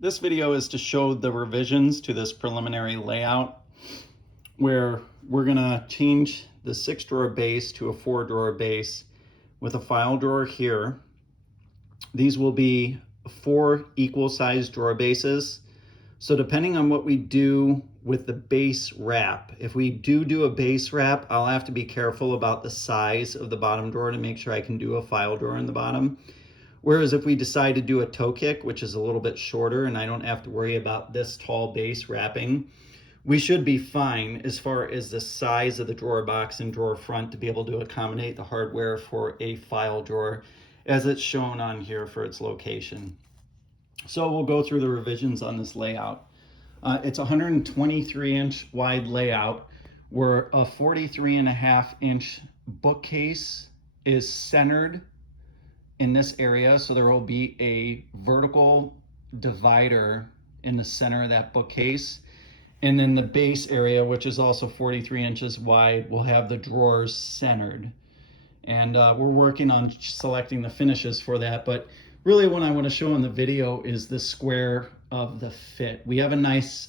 This video is to show the revisions to this preliminary layout where we're gonna change the 6-drawer base to a 4-drawer base with a file drawer here. These will be 4 equal-sized drawer bases. So depending on what we do with the base wrap, if we do a base wrap, I'll have to be careful about the size of the bottom drawer to make sure I can do a file drawer in the bottom. Whereas if we decide to do a toe kick, which is a little bit shorter and I don't have to worry about this tall base wrapping, we should be fine as far as the size of the drawer box and drawer front to be able to accommodate the hardware for a file drawer as it's shown on here for its location. So we'll go through the revisions on this layout. It's a 123-inch wide layout where a 43.5-inch bookcase is centered in this area. So there will be a vertical divider in the center of that bookcase. And then the base area, which is also 43 inches wide, will have the drawers centered. And we're working on selecting the finishes for that. But really what I want to show in the video is the square of the fit. We have a nice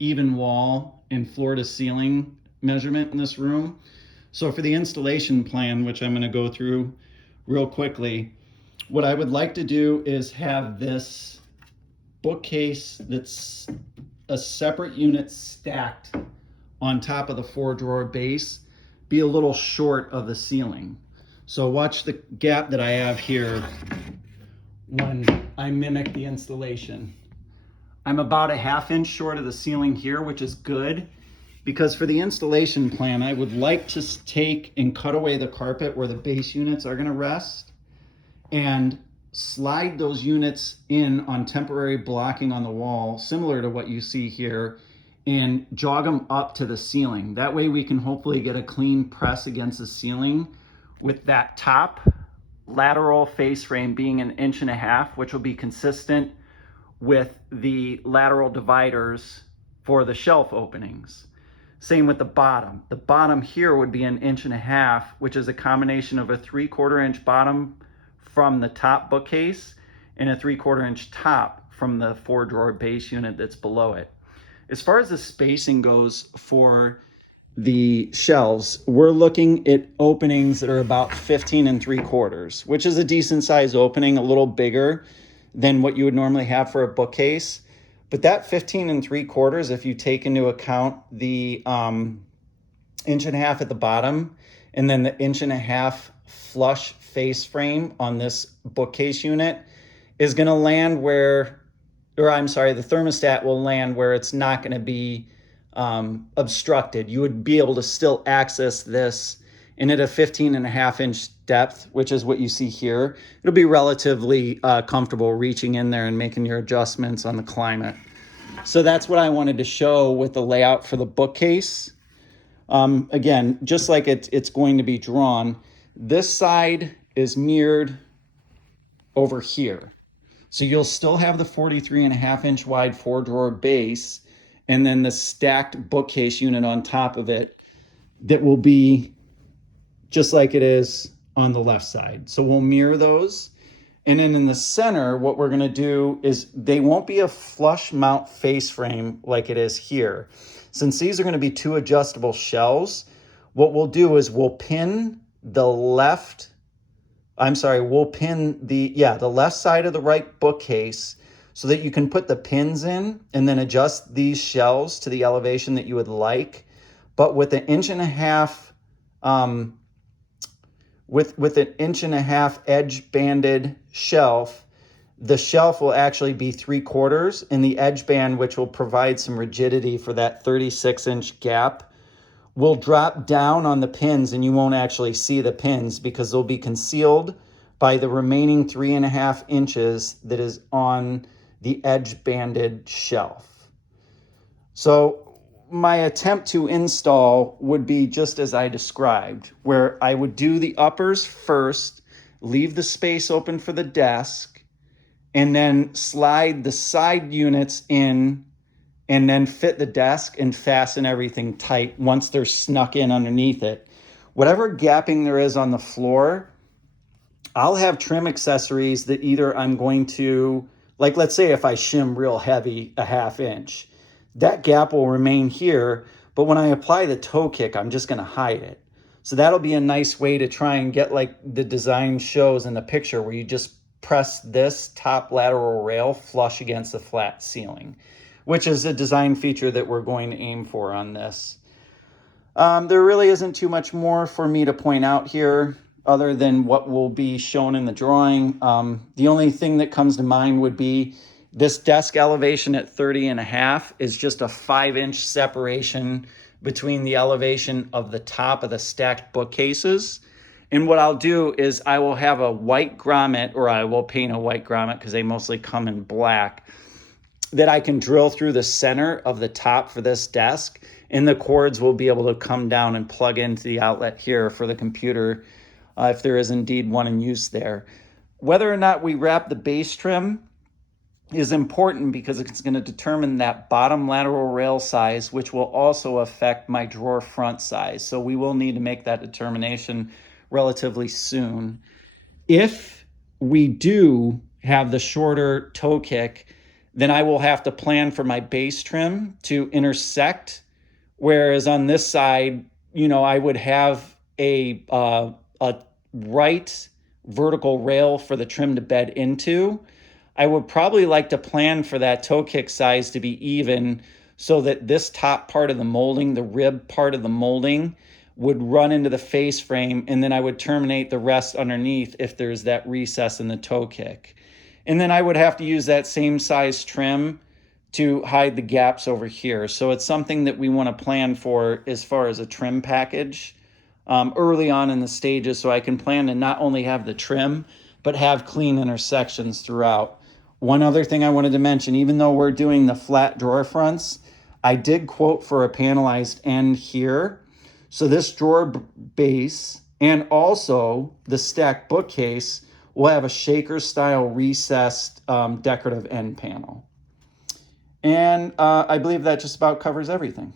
even wall and floor to ceiling measurement in this room. So for the installation plan, which I'm going to go through real quickly, what I would like to do is have this bookcase that's a separate unit stacked on top of the 4-drawer base be a little short of the ceiling. So watch the gap that I have here when I mimic the installation. I'm about a 1/2 inch short of the ceiling here, which is good because for the installation plan, I would like to take and cut away the carpet where the base units are going to rest and slide those units in on temporary blocking on the wall, similar to what you see here, and jog them up to the ceiling. That way we can hopefully get a clean press against the ceiling with that top lateral face frame being 1.5 inches, which will be consistent with the lateral dividers for the shelf openings. Same with the bottom. The bottom here would be 1.5 inches, which is a combination of a 3/4 inch bottom from the top bookcase and a 3/4 inch top from the 4-drawer base unit that's below it. As far as the spacing goes for the shelves, we're looking at openings that are about 15 3/4, which is a decent size opening, a little bigger than what you would normally have for a bookcase. But that 15 3/4, if you take into account the 1.5 inches at the bottom and then the 1.5 inch flush face frame on this bookcase unit, is going to land where, or I'm sorry, the thermostat will land where it's not going to be obstructed. You would be able to still access this, and at a 15.5 inch depth, which is what you see here, it'll be relatively comfortable reaching in there and making your adjustments on the climate. So that's what I wanted to show with the layout for the bookcase. Again, just like it's going to be drawn, this side is mirrored over here. So you'll still have the 43.5 inch wide 4-drawer base and then the stacked bookcase unit on top of it that will be just like it is on the left side. So we'll mirror those. And then in the center, what we're gonna do is they won't be a flush mount face frame like it is here. Since these are gonna be 2 adjustable shelves, what we'll do is we'll pin the left side of the right bookcase so that you can put the pins in and then adjust these shelves to the elevation that you would like. But with an 1.5 with an 1.5 edge banded shelf, the shelf will actually be 3/4, and the edge band, which will provide some rigidity for that 36-inch gap, will drop down on the pins, and you won't actually see the pins because they'll be concealed by the remaining 3.5 inches that is on the edge banded shelf. So my attempt to install would be just as I described, where I would do the uppers first, leave the space open for the desk, and then slide the side units in and then fit the desk and fasten everything tight once they're snuck in underneath it. Whatever gapping there is on the floor, I'll have trim accessories that either I'm going to Like let's say if I shim real heavy a 1/2 inch, that gap will remain here, but when I apply the toe kick, I'm just gonna hide it. So that'll be a nice way to try and get like the design shows in the picture where you just press this top lateral rail flush against the flat ceiling, which is a design feature that we're going to aim for on this. There really isn't too much more for me to point out here other than what will be shown in the drawing. The only thing that comes to mind would be this desk elevation at 30.5 is just a 5-inch separation between the elevation of the top of the stacked bookcases. And what I'll do is I will have a white grommet, or I will paint a white grommet because they mostly come in black, that I can drill through the center of the top for this desk, and the cords will be able to come down and plug into the outlet here for the computer if there is indeed one in use there. Whether or not we wrap the base trim is important because it's going to determine that bottom lateral rail size, which will also affect my drawer front size. So we will need to make that determination relatively soon. If we do have the shorter toe kick, then I will have to plan for my base trim to intersect. Whereas on this side, you know, I would have a right vertical rail for the trim to bed into. I would probably like to plan for that toe kick size to be even so that this top part of the molding, the rib part of the molding, would run into the face frame, and then I would terminate the rest underneath if there's that recess in the toe kick. And then I would have to use that same size trim to hide the gaps over here. So it's something that we want to plan for as far as a trim package early on in the stages, so I can plan to not only have the trim, but have clean intersections throughout. One other thing I wanted to mention, even though we're doing the flat drawer fronts, I did quote for a panelized end here. So this drawer base and also the stacked bookcase will have a shaker style recessed decorative end panel. And I believe that just about covers everything.